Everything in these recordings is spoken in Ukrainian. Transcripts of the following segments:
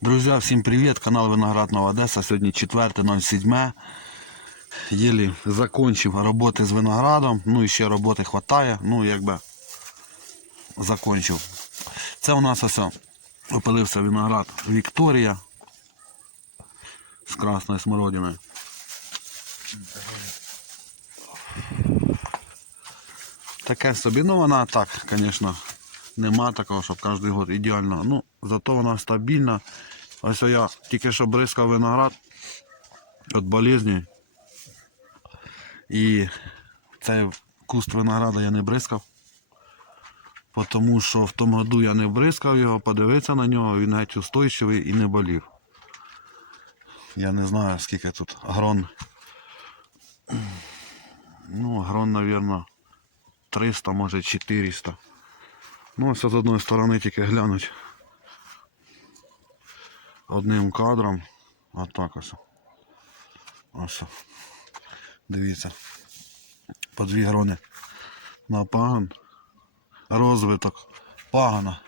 Друзі, всім привіт! Канал Виноград Нова Одеса. Сьогодні 4.07. Єлі закончив роботи з виноградом. Ну і ще роботи вистачає. Ну, якби закончив. Це у нас ось опилився виноград Вікторія з красною смородиною. Таке собі. Ну вона так, звісно, нема такого, щоб кожен год ідеально. Ну, зато вона стабільна. Ось я тільки що бризкав виноград від болезні. І цей куст винограда я не бризкав. Тому що в тому году я не бризкав його, подивитися на нього, він геть устойчивий і не болів. Я не знаю скільки тут грон. Ну, грон, мабуть, 300, може 400. Ну, ось з одної сторони тільки глянуть одним кадром. Отак ось. Ось. Дивіться. По дві грони на паган. Розвиток пагана.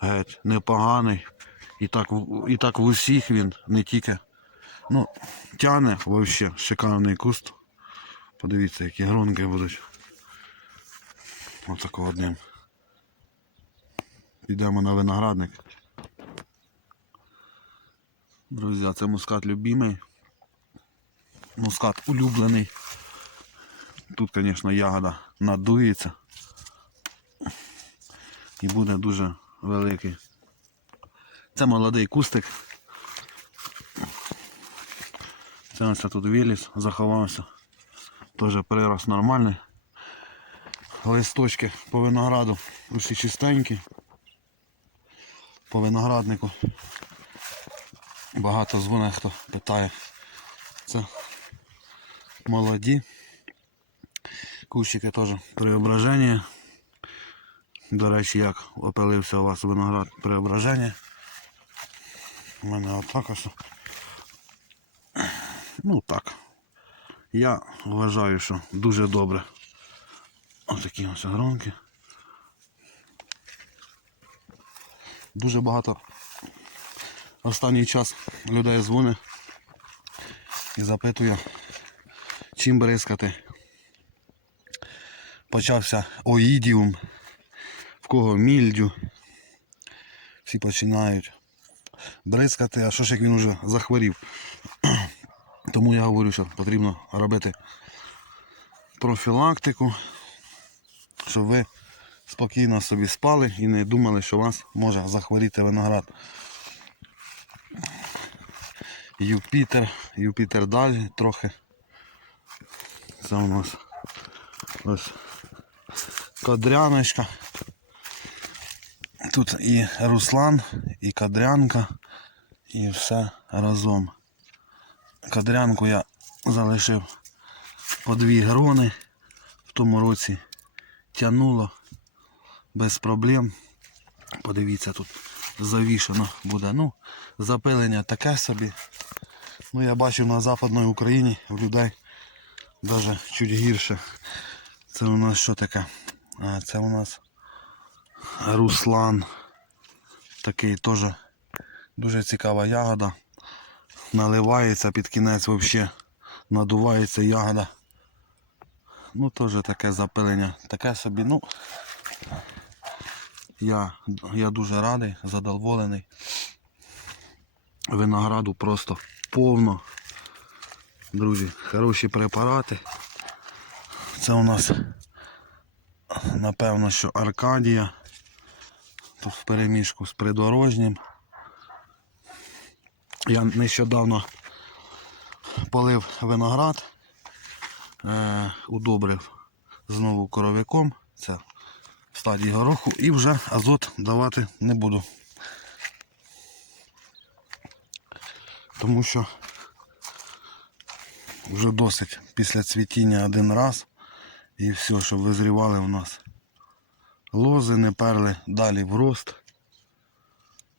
Геть, непоганий. І так, і так в усіх він, не тільки. Ну, тяне взагалі шикарний куст. Подивіться, які гронки будуть. Отако одним. Підемо на виноградник. Друзі, це мускат любимий. Мускат улюблений. Тут, звісно, ягода надується. І буде дуже великий. Це молодий кустик. Це ось тут виліз, заховався. Теж прирост нормальний. Листочки по винограду усі чистенькі. По винограднику. Багато дзвоне, хто питає. Це молоді. Кущики теж преображення. До речі, як опилився у вас виноград преображення. У мене отак ось. Ну так. Я вважаю, що дуже добре. Отакі ось гронки. Дуже багато останній час людей дзвонить і запитує, чим бризкати. Почався оїдіум, в кого мільдю. Всі починають бризкати, а що ж як він уже захворів. Тому я говорю, що потрібно робити профілактику, щоб ви спокійно собі спали і не думали, що у вас може захворіти виноград. Юпітер, Юпітер далі трохи. Це у нас ось кадряночка. Тут і Руслан, і кадрянка, і все разом. Кадрянку я залишив по дві грони в тому році. Тянуло без проблем. Подивіться, тут завішено буде. Ну, запилення таке собі. Ну, я бачив на Западній Україні в людей навіть чуть гірше. Це у нас що таке? А, це у нас Руслан. Такий теж дуже цікава ягода. Наливається під кінець взагалі. Надувається ягода. Ну теж таке запилення. Таке собі, ну. Я, я дуже радий, задоволений. Винограду просто повно. Друзі, хороші препарати. Це у нас напевно, що Аркадія. Тут в переміжку з придорожнім. Я нещодавно полив виноград, е, удобрив знову коровиком. Це стадії гороху і вже азот давати не буду. Тому що вже досить після цвітіння один раз і все, щоб визрівали в нас лози, не перли далі в рост.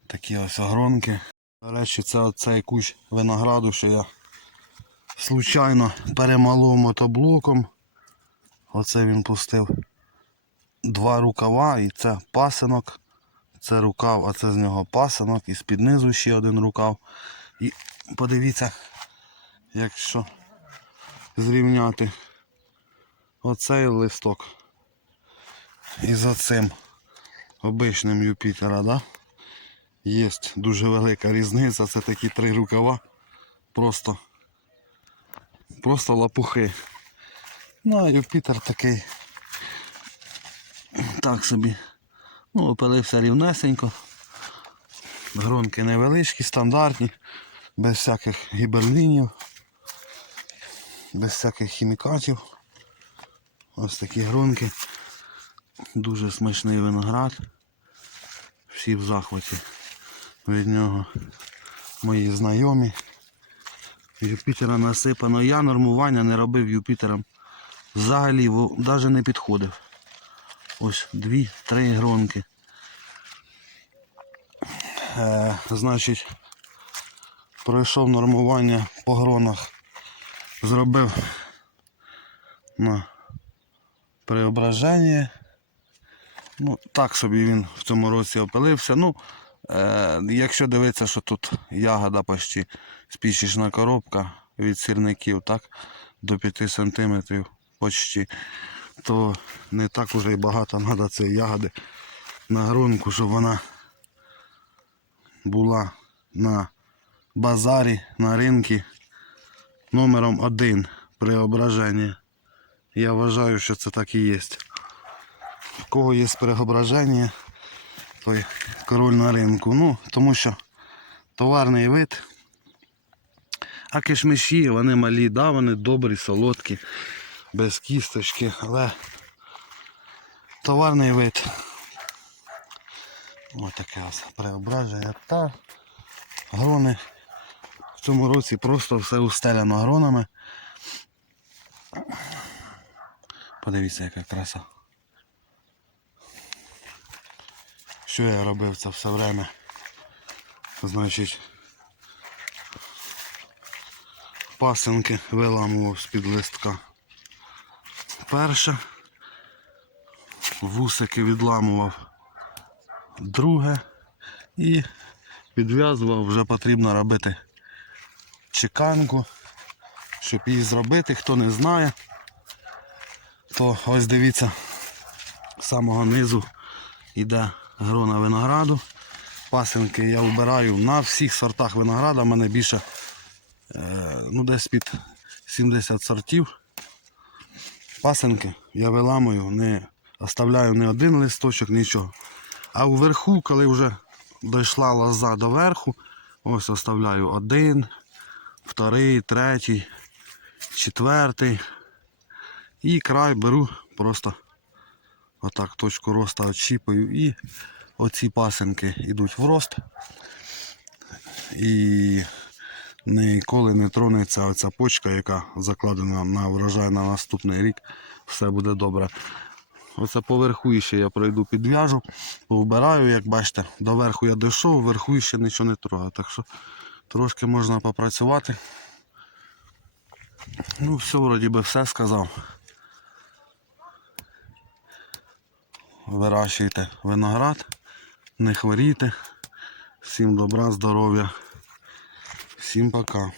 Такі ось огронки. До речі, це оцей кущ винограду, що я случайно перемалов мотоблоком. Оце він пустив два рукава і це пасинок Це рукав, а це з нього пасинок, і з-під низу ще один рукав. І подивіться, якщо зрівняти оцей листок із оцим обичним Юпітера, да? Є дуже велика різниця, це такі три рукава. Просто, просто лапухи. Ну, а Юпітер такий. Так собі. Ну, опилився рівнесенько. Гронки невеличкі, стандартні, без всяких гіберлінів, без всяких хімікатів. Ось такі гронки. Дуже смачний виноград. Всі в захваті від нього мої знайомі. Юпітера насипано. Я нормування не робив Юпітером. Взагалі навіть не підходив. Ось дві-три гронки. Е, значить, пройшов нормування по гронах. Зробив на преображення. Ну, так собі він в цьому році опилився. Ну, е, якщо дивитися, що тут ягода почти спічечна коробка від сірників, так, до 5 см почти, то не так уже і багато треба цієї ягоди на гронку, щоб вона була на базарі, на ринку номером один преображення. Я вважаю, що це так і є. В кого є преображення, той король на ринку. Ну, тому що товарний вид. А кишмиші, вони малі, да, вони добрі, солодкі, без кісточки, але товарний вид. Ось таке ось преображення. Та грони в цьому році просто все устеляно гронами. Подивіться, яка краса. Що я робив це все время? Значить, пасинки виламував з-під листка. Перше. Вусики відламував. Друге. І підв'язував, вже потрібно робити чеканку. Щоб її зробити, хто не знає, то ось дивіться, з самого низу йде грона винограду. Пасинки я вбираю на всіх сортах винограда. У мене більше е, ну, десь під 70 сортів. Пасинки я виламую, не оставляю не один листочок, нічого. А вверху, коли вже дійшла лоза до верху, ось оставляю один, вторий, третій, четвертий. І край беру просто отак точку росту очіпаю і оці пасинки йдуть в рост. І ніколи не тронеться оця почка, яка закладена на врожай на наступний рік. Все буде добре. Оце поверху ще я пройду підв'яжу, вбираю, як бачите, до верху я дійшов, вверху ще нічого не трогаю. Так що трошки можна попрацювати. Ну, все, вроді би все сказав. Вирощуйте виноград, не хворійте. Всім добра, здоров'я. Всім пока.